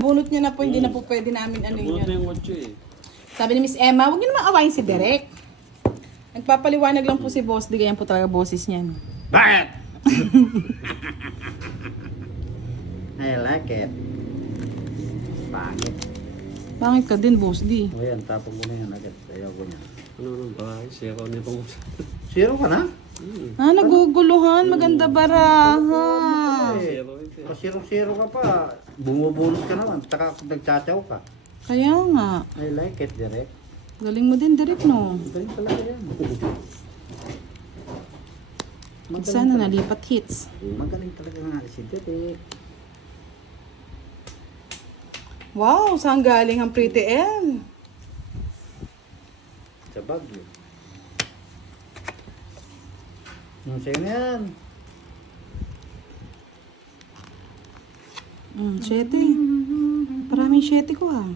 Bunot niya na po, hindi na po pwede namin ano Bunot na yun. yung 8 eh. Sabi ni Miss Emma, huwag niyo naman awayin si Derek. Nagpapaliwanag lang po si Boss D, ganyan po talaga boses niyan. Bakit? I like it. Bakit? Pangit ka din, Boss D. O yan, tapon ko na yan agad. Ayaw ko niya. Ano nun ba? Zero na itong... Zero ka na? Ah, naguguluhan, maganda baraha. Zero ito. O zero-zero ka pa. Bumubunot ka naman. Taka nagtsatsaw ka. Kaya nga, I like it, Derek. galing mo din, Derek, no? Galing talaga yan. Sana nalipat hits. Magaling talaga nga si Derek. Wow, saan galing ang Pretty M? Sa Baguio. Sa'yo na yan. 7. Maraming 7 ko ah.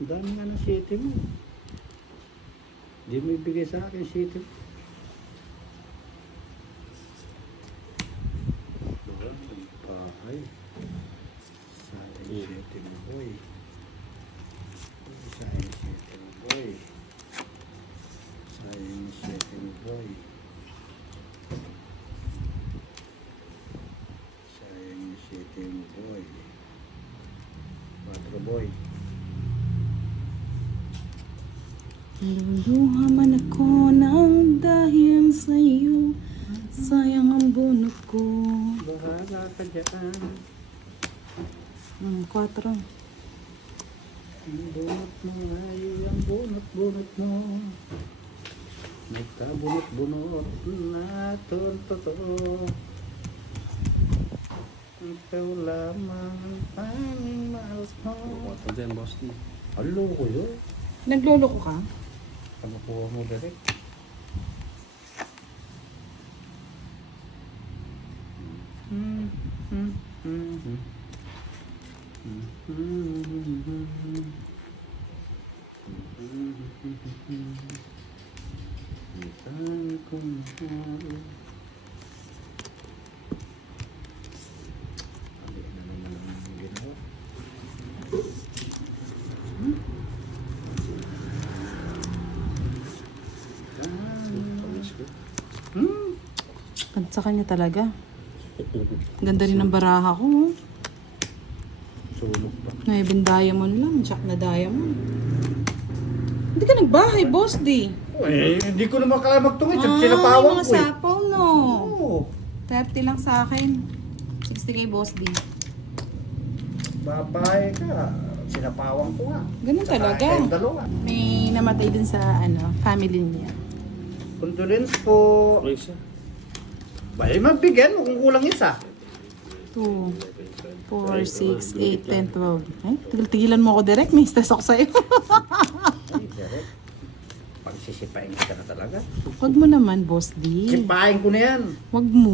Ang dami nga ng city mo. Hindi mo ibigay sa akin city. Bahay. Sayang city mo, boy. Sayang city mo, boy. Sayang city mo, boy. Sayang city mo, boy. 4 boy. Luluha man ako ng dahil sa'yo. Sayang ang bunot ko. Bahala ka dyan. 4. Ang bunot mo ay ang bunot mo. Nagkabunot-bunot na totoo. Ikaw lamang ang tanging mahal ko. Wato dyan, boss D. Halo ko yun. Naglolo ko ka? Ano po mo direct? At sa kanya talaga. Ganda rin ng baraha ko. Oh. Sulog pa. 9 diamond lang. Jack na diamond. Hindi ka nagbahay, Boss D. Hindi ko naman kaya magtungit. Yung Sinapawang mga ko eh. sapaw, no? Oo. 30 lang sa akin. 60 kay Boss D. Babae ka. Sinapawang ko nga. Ganun Saka talaga. kayong dalawa. May namatay din sa family niya. Condolence po. Isa. Bali mabigyan mo kung kulang isa. 2, 4, 6, 8, 10, 12. Ay, tigil-tigilan mo ako direct. May stress ako sa'yo. Ay, direct. Pagsisipain kita na talaga. Huwag mo naman, Boss D. Sipain ko na yan. Huwag mo.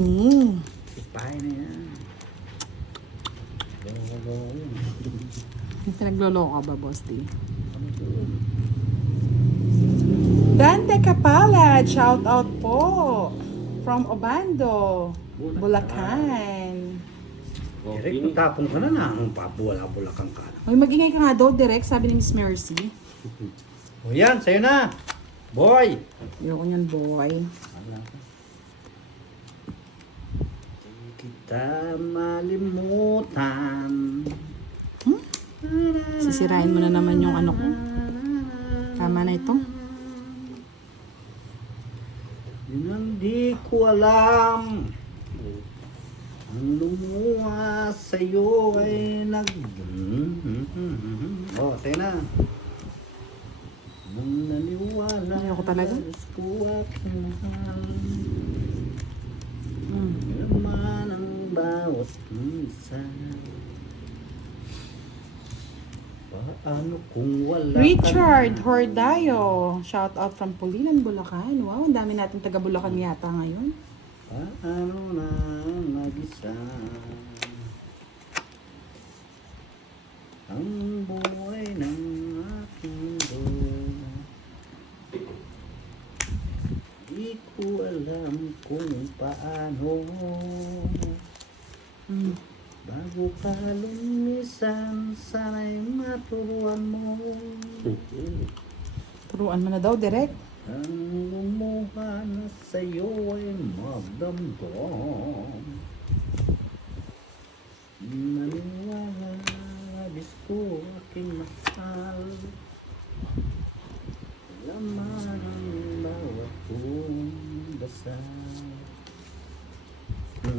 Sipain na yan. Nagloloko ka ba, Boss D? Dante Capalad, shout out po. From Obando, Bulacan. Direct, kung tapong ka na ang pabuwala-bulakan ka. Hoy, mag-ingay ka nga daw, direct, sabi ni Miss Mercy. O yan, sa'yo na. Boy! Ayoko niyan, boy. Di kita malimutan. Sisirain mo na naman yung ano ko. Tama na ito. Hindi ko alam. Ang lumuha sa'yo ay Oh, tayo na. Nang naniwala. Ayoko talaga. Ko aking mahal. Mm. Laman ang bawat isa. Paano kung wala Richard Hordayo, shout out from Pulilan, Bulacan. Wow, ang dami natin taga Bulacan yata ngayon. Paano na mag-isa ang buhay ng aking mundo. Di ko alam kung paano bago ka lumisan sana'y maturuan mo. Turuan mo na daw, Direk. Ang lumuha na sa'yo ay magdamdam. Maniwala, labis ko aking mahal. Laman ang bawat kong dasal.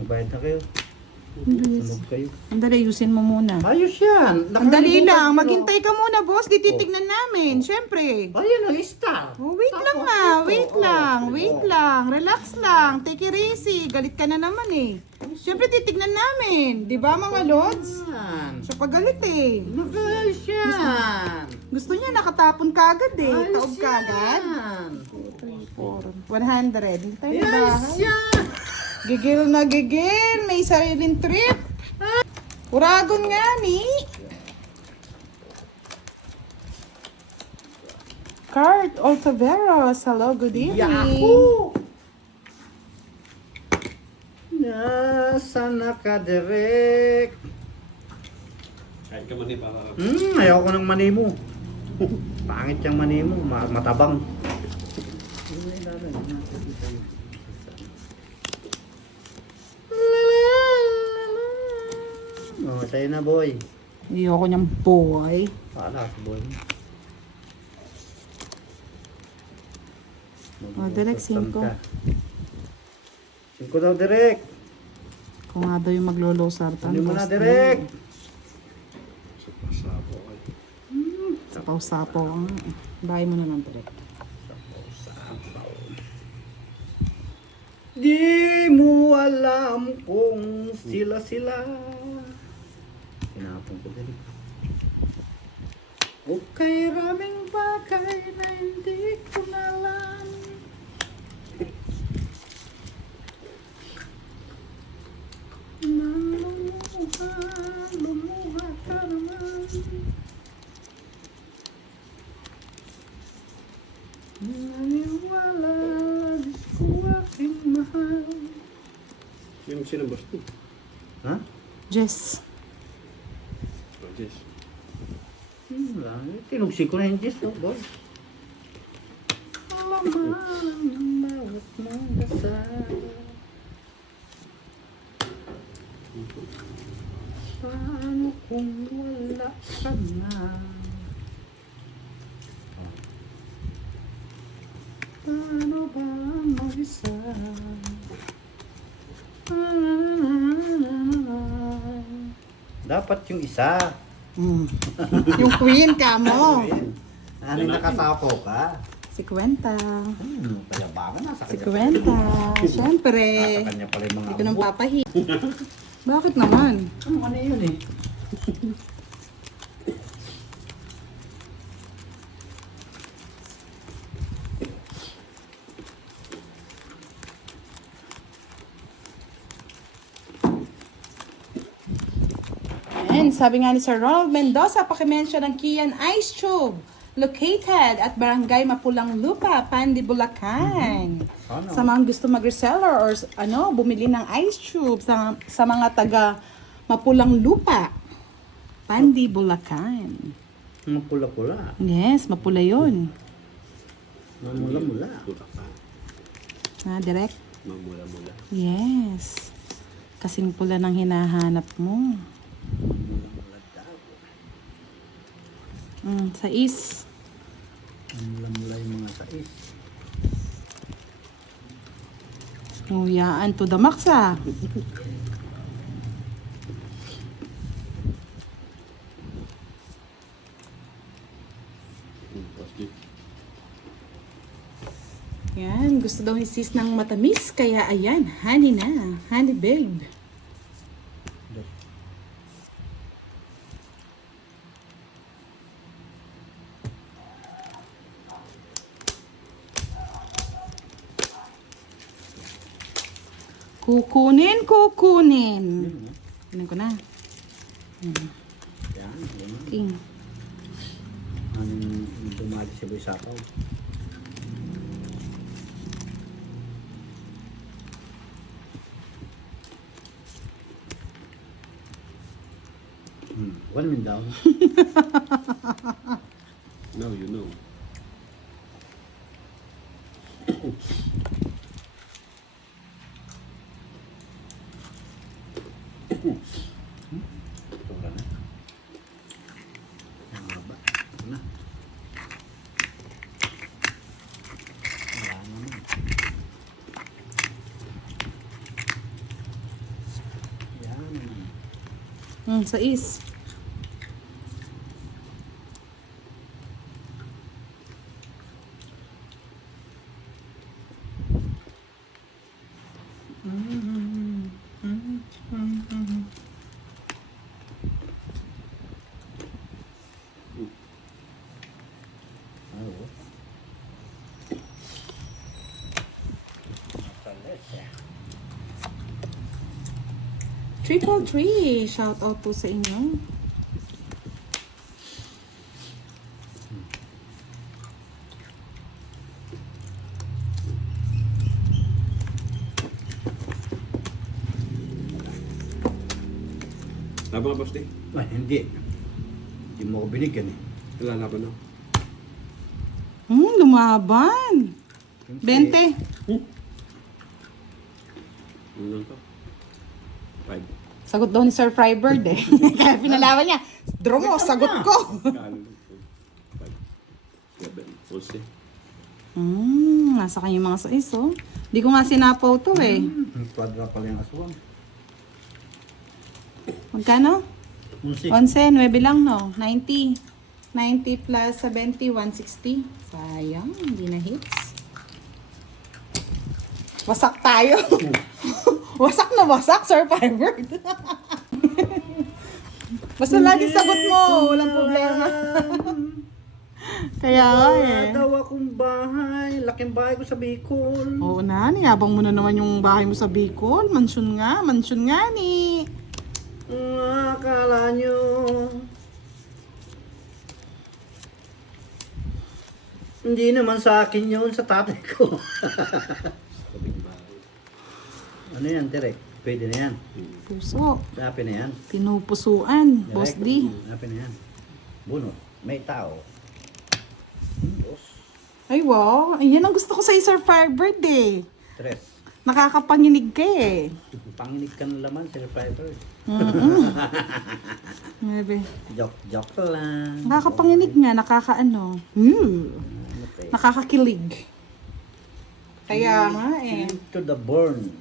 Bayad na kayo. Sunog kayo. Andali, ayusin mo muna. Ayos yan. Andali lang, Nakalimutan maghintay ka muna, boss. Dititignan namin, syempre. ko. Ayun o, star. Oh, wait lang Tapos nga, ito, wait oh, lang, ito. wait lang. Relax lang, take it easy. Galit ka na naman eh. Syempre, titignan namin. Di ba, mga lods? Yan. Siya pagalit eh. Ayos yan. Gusto niya nakatapon kagad eh. Ayos Taob kagad. yan. 100. Hindi tayo na Ayos bahay. yan. Gigil na gigil. May sariling trip. Uragon nga ni. Cart Altaveros. Hello, good evening. Yahoo! Nasaan na ka, Derek? Kahit ka man para. Ayaw ko ng mani mo. Pangit yung mani mo, matabang. Oh, sa'yo na, boy. Ayoko niyang boy. Para sa boy. Oh, Derek, 5. 5 daw, Derek. Kung nga daw yung maglolosartan. Ano mo na, boss, Derek? Sa pasapo ay. Sapaw-sapaw. Bahay mo na lang, Direk. Di mo alam kung sila. Tinapon ko din. Okay, raming bagay na hindi ko na alam. Lumuha ka naman. Naniwala, labis ko aking mahal. Sino boss di? Ha? Jess. Oh, Jess. Tinugsi ko na yung Jess, oh, boy. Alaman ng bawat mong dasal. Paano kung wala ka na? Paano ba mag-isa? Dapat yung isa. Yung queen ka mo. Ano yung nakasapo ka? Si Kwenta. Payabangan na sa Si kanya. Kwenta. Siyempre. Sa kanya pala yung mga Hindi ko nang papahi. Bakit naman? Ano yun eh? And sabi nga ni Sir Ronald Mendoza, pakimensya ng Kian Ice Tube. Located at Barangay Mapulang Lupa, Pandi, Bulacan. Ano? Sa mga gusto mag-reseller or bumili ng ice tube sa mga taga Mapulang Lupa, Pandi, Bulacan. Mapula-pula. Yes, mapula yun. Mamula-mula. Bulacan. Direct? Mamula-mula. Yes. Kasing pula ng hinahanap mo. Mamula daw. Sais. Mamula-mula yung mga sais. Nguyaan to the max ah. Boss di. Yan, gusto daw ni sis ng matamis, kaya ayan, honey na, honey babe. Kukunin. Kunin ko na. Yan. King. Anong dumali sa buhay sapaw. Mindanao. Now you know. Sobra na. Ang baba. Ito na. Wala naman. Yan. Sais. Oo. Matalis. Triple Tree. Shout out po sa inyo. Laban ka, boss D. Ay, hindi. Hindi mo ko binigyan eh. Lalaban na. Lumaban. 20. Ano to? 5. Sagot daw ni Sir Frybird eh. Kaya pinalaban niya. Draw mo, sagot ko. Kano? 5. 7. 11. Nasa kanya mga sais oh. Hindi ko nga sinapaw to eh. Kwadra pala yung aswang. Magkano? Musik. 11, 9 lang no. 90. 90 plus 70, 160. Sayang, hindi na hits. Wasak tayo. Wasak na wasak, Sir Frybird. Basta lagi sagot mo, walang problema. Kaya nga eh. Wala daw akong bahay. Laking bahay ko sa Bicol. Oo na, niyabang mo na naman yung bahay mo sa Bicol. Mansyon nga ni. Akala nyo. Hindi naman sa akin yun, sa tatay ko. Tabing bahay. Ano yan, Direk? Pwede na yan. Puso. Sabi na yan. Pinupusuan, Boss D. Sabi na yan. Bunot. May tao. Dos. Ay wow, yan ang gusto ko sa Sir Frybird eh. Tres. Nakakapanginig ka eh. Panginig ka ng laman, Sir Piper. Maybe. Joke lang. Nakakapanginig nga, nakakaano. Ano pa eh? Nakakakilig. Kaya nga eh. To the burn.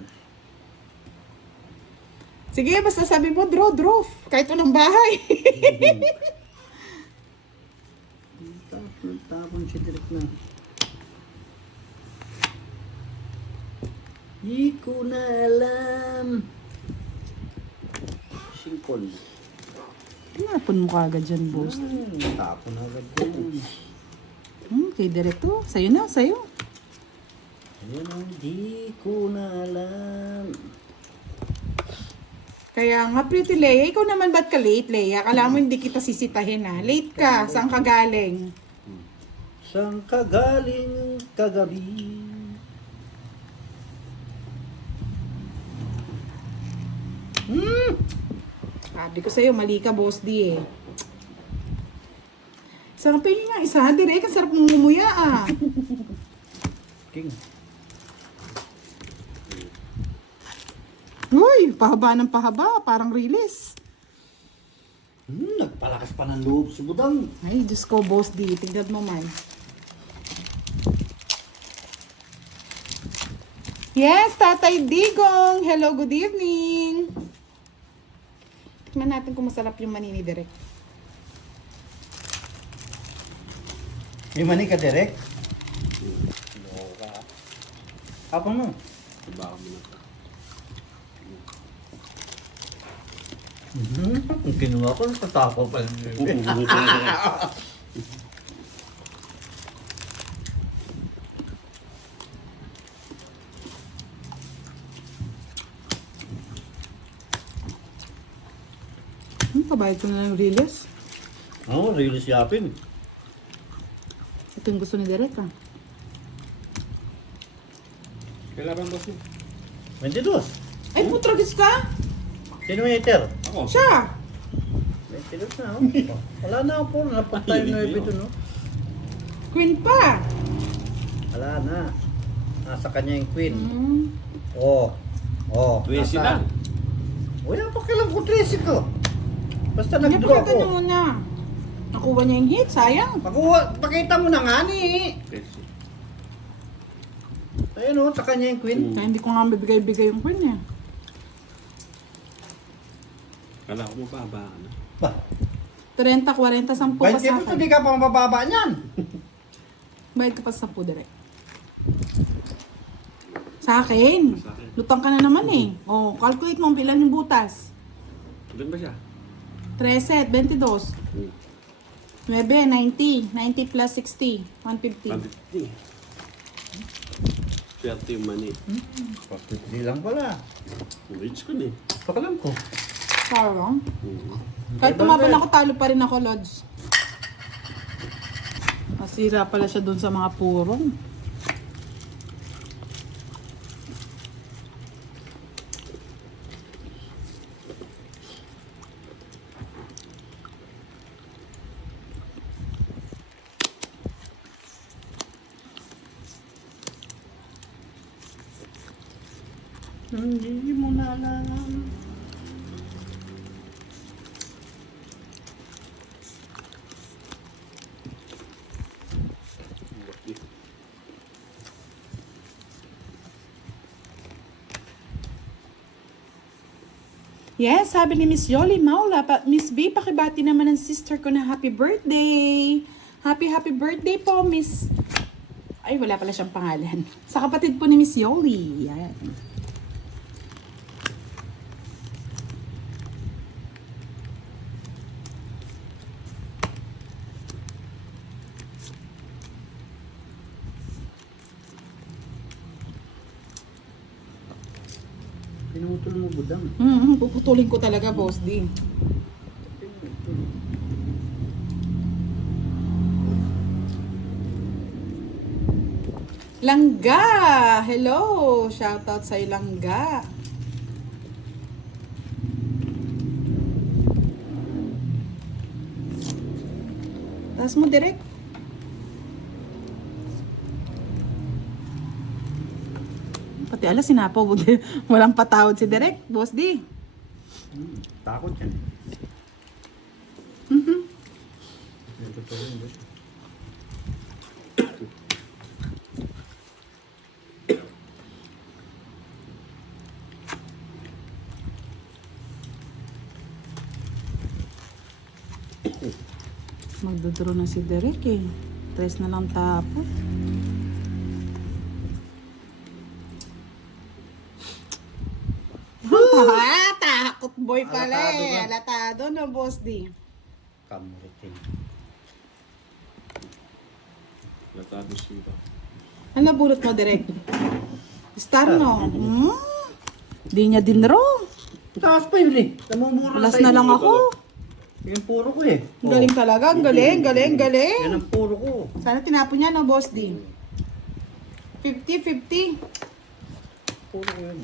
Sige, basta sabi mo, draw. Kahit walang bahay. Tapon si Direk na. Di ko na alam. Singkol. Tinapon mo kagad dyan, Boss. Tapon agad ko. Kay Directo. Sa'yo na, sa'yo. Ayun ang di ko na alam. Kaya nga, Pretty Leia, ikaw naman ba't ka late, Leia? Akala mo hindi kita sisitahin ha? Late ka, saan ka galing? Saan ka galing kagabi? Sabi ko sa'yo, mali ka, Boss D eh. Sarap pa nga, isa, Direk, ang sarap mong ngumuya ah. King. Uy, pahaba ng pahaba, parang release. Nagpalakas pa ng loob si Budang. Ay, Diyos ko, Boss D, tignan mo man. Yes, Tatay Digong! Hello, good evening! Tignan natin kung masarap yung mani ni Direk. May mani ka, Direk? Loka. Apa mo? Baka mo na ito. Kung kinuha ko, natatapo pa lang. Pabayad ko na ng release. Oo, release yapin. Ito yung gusto ni Direk ah. Kailangan boss mo. 22. Ay, putragis ka? Sino may hater? Ako. Siya! 22 na, oh. Wala na po. Napunta yung 9 doon, no? Queen pa. Wala na. Nasa kanya yung queen. Mm. Oh. Oh. 13 lang. Wala pa kailang ko 13 ko. Basta Hindi, nag-draw pakita niyo ko. muna. Nakuha niya yung hit, sayang. Pakita mo na nga ni. 13. Ayun oh, sa kanya yung queen. Kaya hindi ko nga mabigay-bigay yung queen eh. Kala ko mababa ka na. Ba? 30, 40, 10 pa 20 sa pesos, akin. di ka pa mababa niyan. Bayad ka pa sa 10 direct. Sa akin. Sa akin. Lutang ka na naman eh. Oh, calculate mo ang bilan yung butas. Doon ba siya? 13, 22. Hmm. 9, 90. 90 plus 60. 150. 150. Swerte yung money. Hindi lang pala. Rich ko na eh. Pakalam ko. Parang. Hmm. Kahit tumapan ako, talo pa rin ako, Lods. Masira pala siya dun sa mga purong. Hindi mo na alam. Yes, sabi ni Miss Yoli Maula, Miss B, pakibati naman ang sister ko na happy birthday. Happy birthday po, Miss... Ay, wala pala siyang pangalan. Sa kapatid po ni Miss Yoli. Yan. Pinutol mo budang. Puputulin ko talaga, Boss D. Langga! Hello! Shoutout sa Langga. Taas mo direct. Pati ala sinapo, buti walang patawad si Direk, Boss D. Takot yan. Mhm. Yung totoo yun, boss. Magdodraw na si Derek eh. 3 na lang tapo. Takot boy pala Alatado eh. ba? Alatado na, Boss D. Kamuritin. Latado siya. Ano bulot mo, Derek? Star, no? Di niya dinro. Taas pa yun eh. Namumuro Plus sa'yo. na lang ako. Yung puro ko eh. Ang galing talaga. Ang galing, galing, Yan galing. ang puro ko. Sana tinapon niya, no, Boss D? 50-50. Puro ko yun.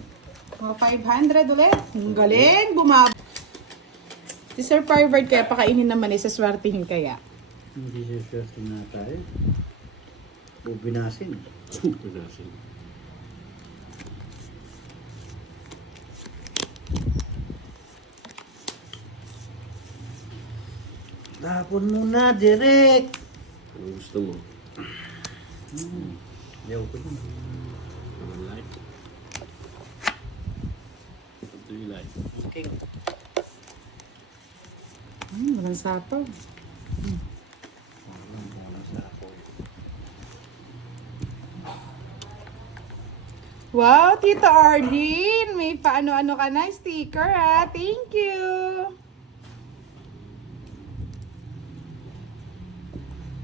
Mga 500 ulit. Ang galing, bumaba. Si Sir Parvard kaya pakainin naman eh, sa swertihin kaya. Hindi siya swerte na tayo. Bubinasin. Pinasin. Tapon mo na, direct. Ano gusto mo? Yaw ko yun. Ano like? What do you like? Okay. Walang sapaw. Wala sa ako. Wow, Tita Arlene! May paano-ano ka na sticker ha. Thank you!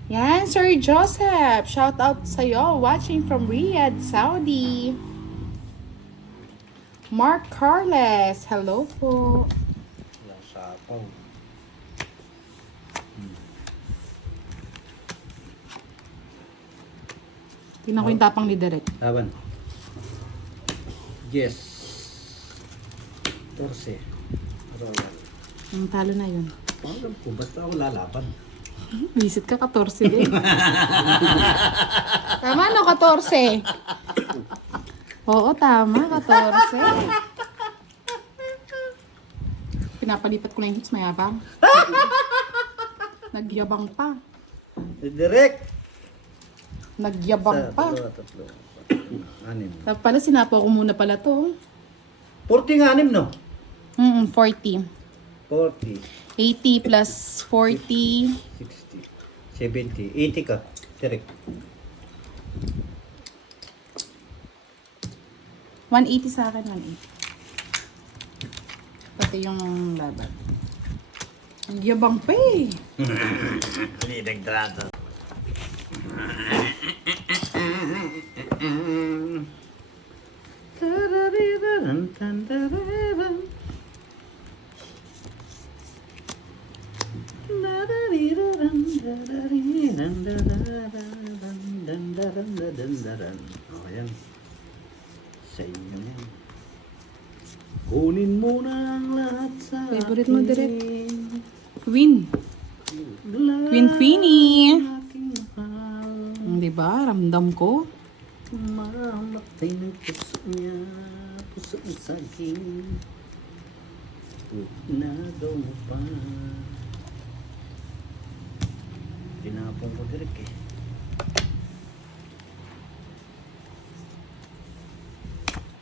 Yan, Sir Joseph. Shout out sa'yo. Watching from Riyadh, Saudi. Mark Carles. Hello po. Wala sa ako. Tingnan ko yung tapang ni Derek. Laban. Yes. 14. Royal. Ang talo na yun. Alam ko, basta ako lalaban. Visit ka 14 din. Tama no, 14. Oo, tama, 14. Pinapalipat ko na yung hits, mayabang. Nagyabang pa. Direct! Nagyabang pa. Tatlo. 6. Tapos pala, sinapo ko muna pala to. 40 nga 6, no? 40. 40, 80 plus 40. 60, 70, 80 ka. Direct. 180 sa akin, 180. Pati yung laban. Nagyabang pa eh. Hindi nagtrato. Oh, yan. Sa inyo yan. Kunin mo na ang lahat sa Favorite mo, Direk? akin. Queen. Queen Queenie. Aking mahal. Diba? Ramdam ko. Mamatay ng puso niya. Puso ang saging. Nagaw mo pa. Tinapong ko direk eh.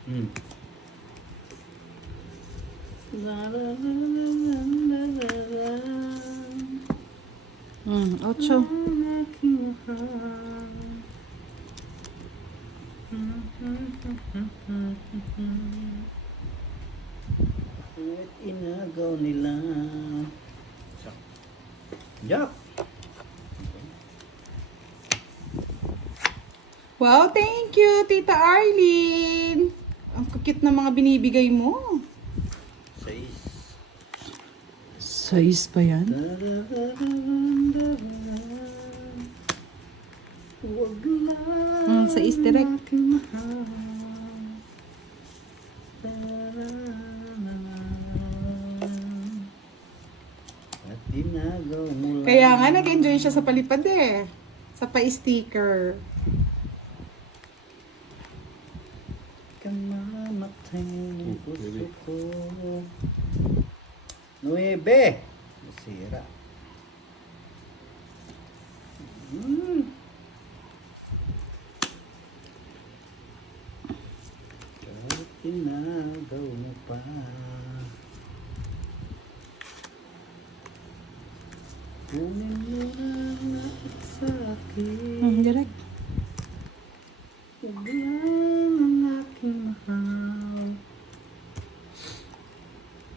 Hmm. Ocho. At inagaw nila. Jack! Wow, thank you, Tita Arlene. Ang cute na mga binibigay mo. 6. Size pa yan? Wag lang. Sa direct. aking mahal. At inagaw mo lang. Kaya nga, nag-enjoy siya sa palipad eh. Sa pa-sticker. Kamamatay ng puso really? ko. 9. Masira. Kahit tinagaw mo pa. Kunin mo na lahat sa akin. Direct. Huwag lang ang aking mahal.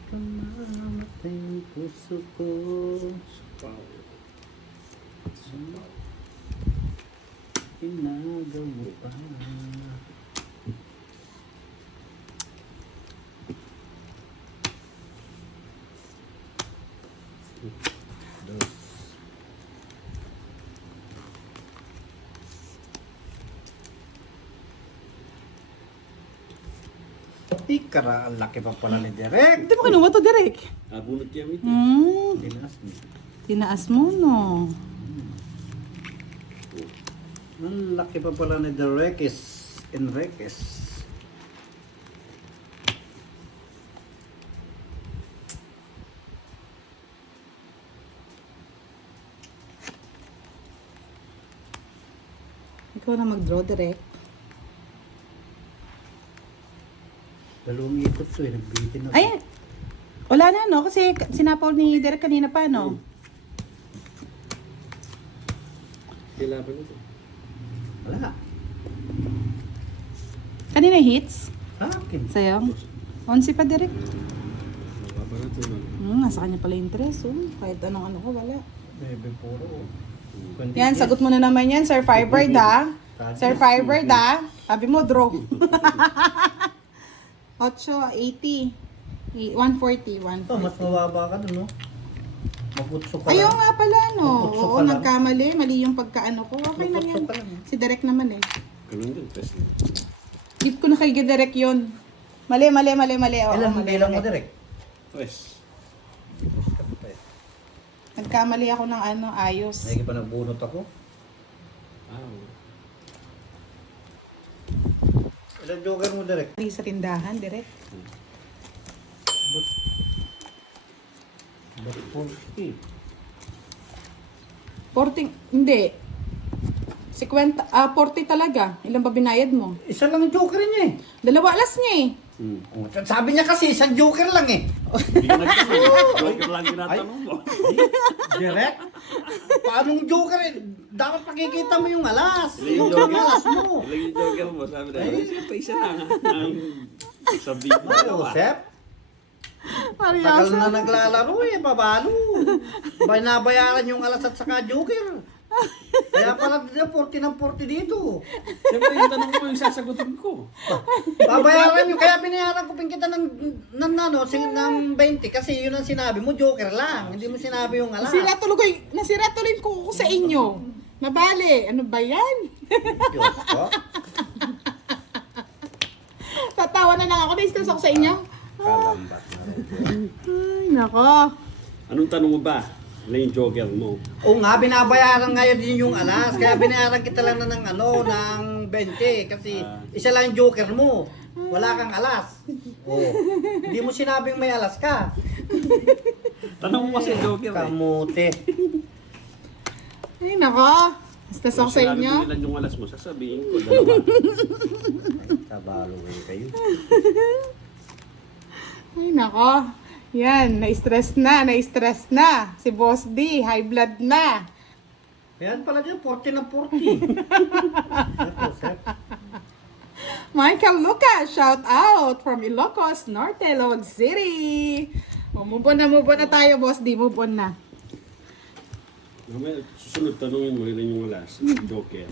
Kamamatay ang puso ko. Inagaw mo pa. Dos. Ikara, ang laki pa pala ni Derek. Hindi mo kinuha to, Direk. Abunot yan ito. Tinaas mo. Tinaas mo, no? Ang laki pa pala ni Derek is Enriquez. Ikaw na mag-draw, Direk. Dalawang ikot to eh, nagbitin ako. Ay, wala na, no? Kasi sinapaw ni Direk kanina pa, no? Kailangan ito. Wala. Kanina hits? Sa akin. Sa'yo? 11 pa, Direk. Mababa na ito. Nasa kanya pala yung interest, oh. Kahit anong ano ko, wala. Bebe puro. Yan, sagot mo na naman yan, Sir Firebird, ha? Sir Firebird, ha? Sabi mo, draw. 8, 80. 140, 140. Ito, mas mababa ka dun, no? Maputso ka Ayaw lang. nga pala, no? Maputso Oo, ka lang. nagkamali. Mali yung pagkaano ko. Okay lang Maputso yan. ka lang. Si Direk naman eh. Ganun din, test na. Give ko na kay Direk yun. Mali. Oo, Ilan mali, bilang mo, mali. Derek? Tres. Nagkamali ako ng ayos. Lagi pa nagbunot ako. Wow. Ilang joker mo direct? Hindi sa tindahan, direct. Ba't 40? 40, hindi. 40 talaga. Ilan ba binayad mo? Isa lang ang joker niya eh. Dalawa alas niya eh. Oh, sabi niya kasi isang joker lang eh. Hindi ka nagtanong. Joker lang tinatanong mo. Direct? Paanong joker eh? Dapat pakikita mo yung alas. Ilang Yung joker? alas mo. Ilang yung joker mo? Sabi na, sige pa isa lang. Sabi mo. Joseph? Tagal na naglalaro eh, babalo. Binabayaran yung alas at saka joker. Kaya pala dito, 40 ng 40 dito. Siyempre yung tanong mo yung sasagutin ko. Babayaran nyo, kaya binayaran ko pin kita ng 20 kasi yun ang sinabi mo, joker lang. Hindi mo sinabi yung alas. Nasira tuloy ko sa inyo. Nabali, ano ba yan? Diyos ko. Tatawa na lang ako, na-stress ako sa inyo. Kalambat na rin. Ay, nako. Anong tanong mo ba? Ilang yung joker mo? Oo nga, binabayaran ngayon din yung alas. Kaya binayaran kita lang na ng 20. Kasi isa lang yung joker mo. Wala kang alas. Oh. Hindi mo sinabing may alas ka. Tanong mo kasi joker eh. Kamote. Ay, nako. Stress ako sa Sinabi inyo. ko ilan yung alas mo, sasabihin ko, dalawa. Kabalo kayo. Ay, nako. Yan, na-stress na. Si Boss D, high blood na. Yan pala dyan, 40 ng 40. Ito, sir. Michael Lucas, shout out from Ilocos Norte, Log City. Move on na tayo, Boss D. Move on na. Mamaya, susunod tanongin mo ilan yung alas. Joker.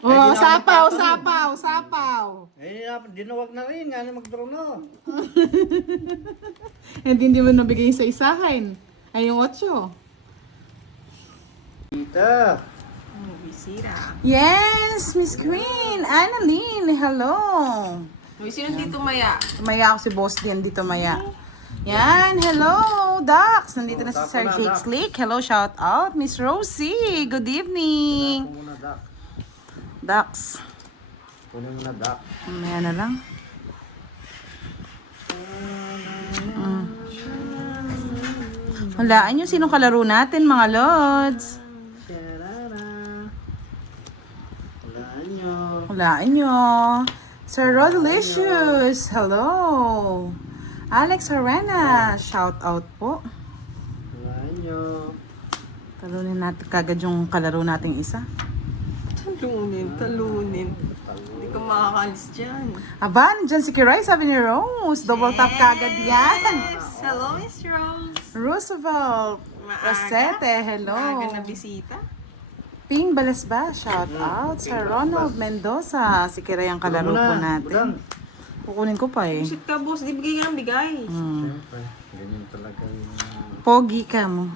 Oh, di na sapaw. Dinuwag na rin, nga na mag-draw na. Hindi mo nabigay sa isahin. Ay, yung 8. Tita. Yes, Miss Queen. Annalyn, hello. Uy, sino dito maya? Tumaya ako si Boss D, dito maya. Yan, hello, Dax. Nandito na si Sir tapo na, Jake Dax. Slick. Hello, shout out. Miss Rosie, good evening. Kunin mo na, Dak. Dax, Kunin mo na, Dak. mamaya na lang. Hulaan nyo sinong kalaro natin, mga Lods. Hulaan nyo. Sir Rodalicious, hello. Alex Arena, shout out po. Talunin natin kagad yung kalaro nating isa. Talunin. Hindi ka makakalis dyan. Aba, nandyan si Kiray, sabi ni Rose. Double tap kagad yan. Yes! Hello, Miss Rose. Roosevelt, Rosete, hello. Maaga na bisita. Ping Balasba, shout out. Sir Ronald Mendoza, si Kiray ang kalaro po natin. Kukunin ko pa eh. Shit ka, boss. Di bigay ka ng bigay. Ganyan talaga yung... Pogi ka mo.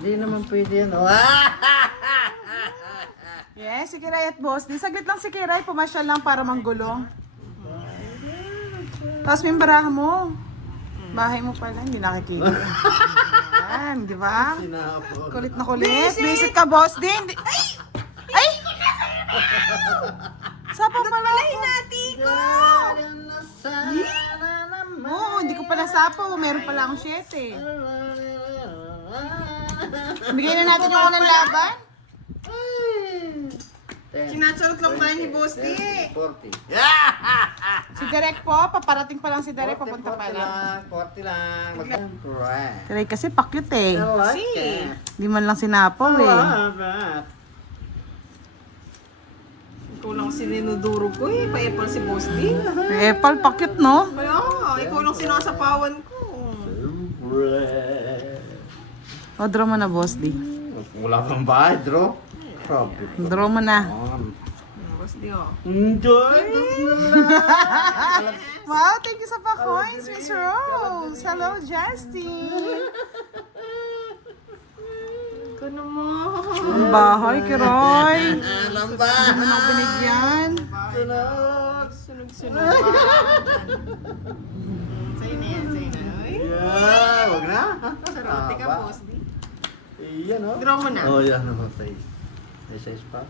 Hindi naman pwede yan. Oh. Yes, si Kiray at Boss. Di saglit lang si Kiray, pumasyal lang para manggulong. Tapos may baraha mo. Bahay mo pala, hindi nakikita. Yan, di ba? Kulit na kulit. Visit ka, Boss. Di, hindi. Ay! Sapa pala ako. Hinati ko! Oo, hindi ko pala sapo. Meron pala akong 7. Bigyan na natin yung unang laban. Sinacharot lang tayo ni Boss D. 40. Si Derek po, paparating pa lang si Derek, papunta pa lang. 40 lang. Mag-right. Derek kasi pakyut eh. Si. Di man lang sinapaw eh. Ikaw lang sininuduro ko eh. Pa-epal si Boss D. Epal, pakyut no? Kaya, ikaw lang sinasapawan ko. O, draw mo na, Boss D. Wala kang bahay, bro. Grabe. Draw mo na. Boss D, oh. Enjoy! Wow, thank you sa pa-coins, Miss Rose. Hello, Justin. Ikaw naman. Ang bahay, Kiroy. Alam ba? Ano nang binigyan? Sunod! Sunog-sunog. Sa'yo na yan, sa'yo na. Uy, Yeah, wag na. sarote ka, Haba. Boss D. Yan oh. Draw mo na. Oh, yan oh. Size. May size pa.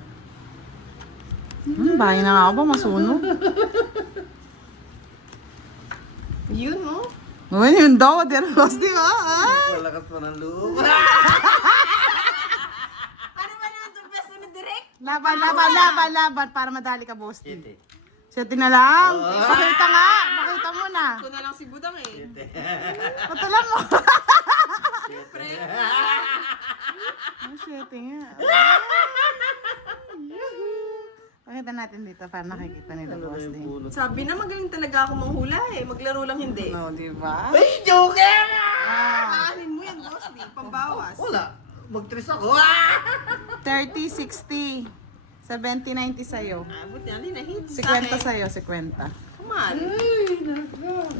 Bahay na nga ako ba masunog? Yun, oh. Uy, yun daw, dear boss, di ba? Ah? Wala ka pa ng loob. Ano ba naman itong peso na direct? Laban, para madali ka, boss. Siyete. Siyete na lang. Pakita nga, pakita mo na. Ito na lang si Budang eh. Patulan mo. Pre. Oh, siyete nga. Pakita natin dito para nakikita nila, boss. Sabi na magaling talaga ako manghula eh. Maglaro lang hindi. No, di ba? Ay, joker! Aanin mo yan, boss. Di, pambawas. Wala. Mag-tres ako. 30, 60. 70, 90 sa'yo. Ah, buti yan, na hits 50 sa'yo, 50. Come on. Ay, naka.